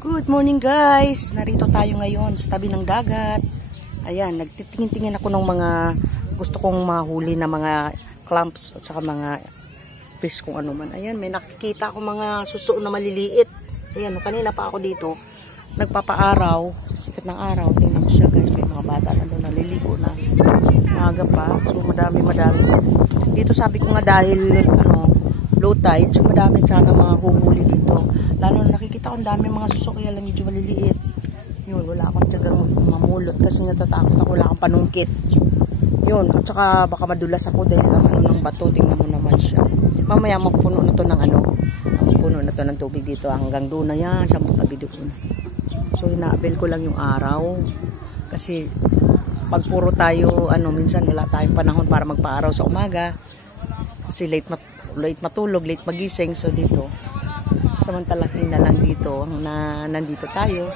Good morning guys! Narito tayo ngayon sa tabi ng dagat. Ayan, nagtitingin-tingin ako ng mga gusto kong mahuli na mga clams at saka mga fish kung ano man. Ayan, may nakikita ako mga suso na maliliit. Ayan, kanina pa ako dito. Nagpapaaraw, sikat ng araw. Tingnan mo siya guys, may mga bata na doon naliligo na. Maaga pa, so madami. Dito sabi ko nga dahil low tide, so madami sana mga huhuli dito. Lalo na nakikita ko ang dami mga suso, kaya lang medyo maliliit. Yun, wala akong tiyagang mamulot kasi natatakot ako, wala akong panungkit. Yun, at saka baka madulas ako dahil ng bato, tingnan mo naman siya. Mamaya magpuno na to ng magpuno na to ng tubig dito hanggang doon na yan, sa tabi doon. So ina-avail ko lang yung araw kasi pag puro tayo, minsan wala tayong panahon para magpa-araw sa umaga kasi late matulog, late magising. So dito samantalahin na lang dito na nandito tayo.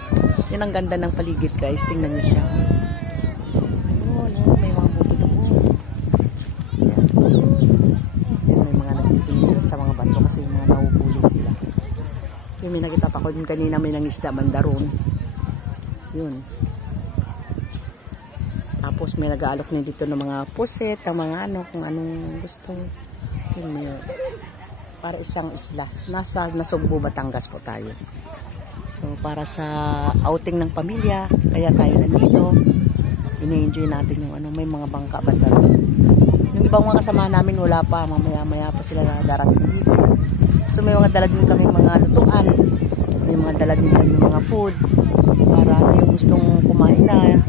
Yan ang ganda ng paligid guys, tingnan niyo siya. May mga buto doon. May mga nagtitingin sa mga bato kasi yung mga nahuhuli sila. Yung may nakita pa ko din kanina, may nangisda mandaron. Yun. Tapos may nag-aalok na dito ng mga puset, ng mga kung anong gusto. Yun, may para isang isla. Nasa Nasugbu, Batangas po tayo. So, para sa outing ng pamilya, kaya tayo nandito. Ina-enjoy natin yung may mga bangka banda. Yung ibang mga kasama namin, wala pa. Mamaya-maya pa sila darating dito. So, may mga dala din kami mga lutuan. May mga dala din kami mga food. Para yung gustong kumain na.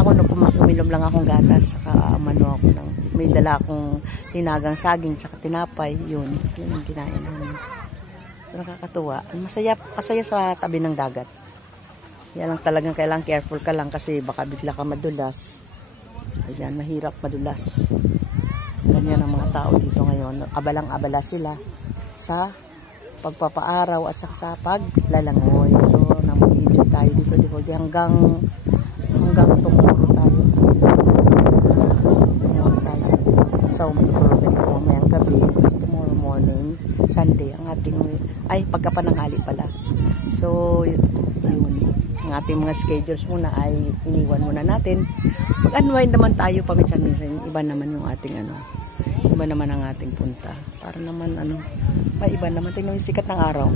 Ako uminom lang akong gatas. Saka ako ng may dala akong tinagang saging tsaka tinapay. Yun ang kinain namin. Nakakatuwa. Masaya sa tabi ng dagat. Yan lang talagang kailangan careful ka lang kasi baka bigla ka madulas. Ayan, mahirap madulas. Ganyan ang mga tao dito ngayon. Abalang-abala sila sa pagpapaaraw at saka sa paglalangoy. So, mag-enjoy tayo dito. Hanggang tomorrow tayo. So, matutulog na dito mamayang gabi. Tomorrow morning, Sunday, ang ating, pagkapananghali pala. So, yun. Ang ating mga schedules muna ay iniwan muna natin. Mag-unwind naman tayo paminsan-minsan. Iba naman yung ating iba naman ang ating punta. Para naman, may iba naman. Tingnan yung sikat ng araw.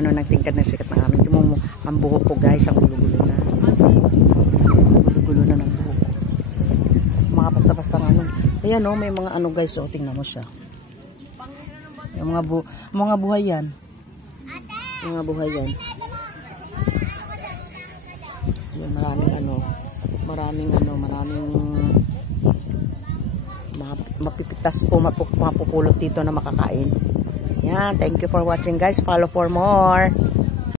Nagtingkad ng sikat ng amin. Tingnan mo, ang buhok ko guys, ang gulo-gulo na. Gulo-gulo na ng buhok ko. Mga basta-basta ayan may mga guys, tingnan mo siya. Yung mga buhay yan. Mga buhay yan. Yung maraming mapipitas o mapupulot dito na makakain. Yan, thank you for watching guys. Follow for more.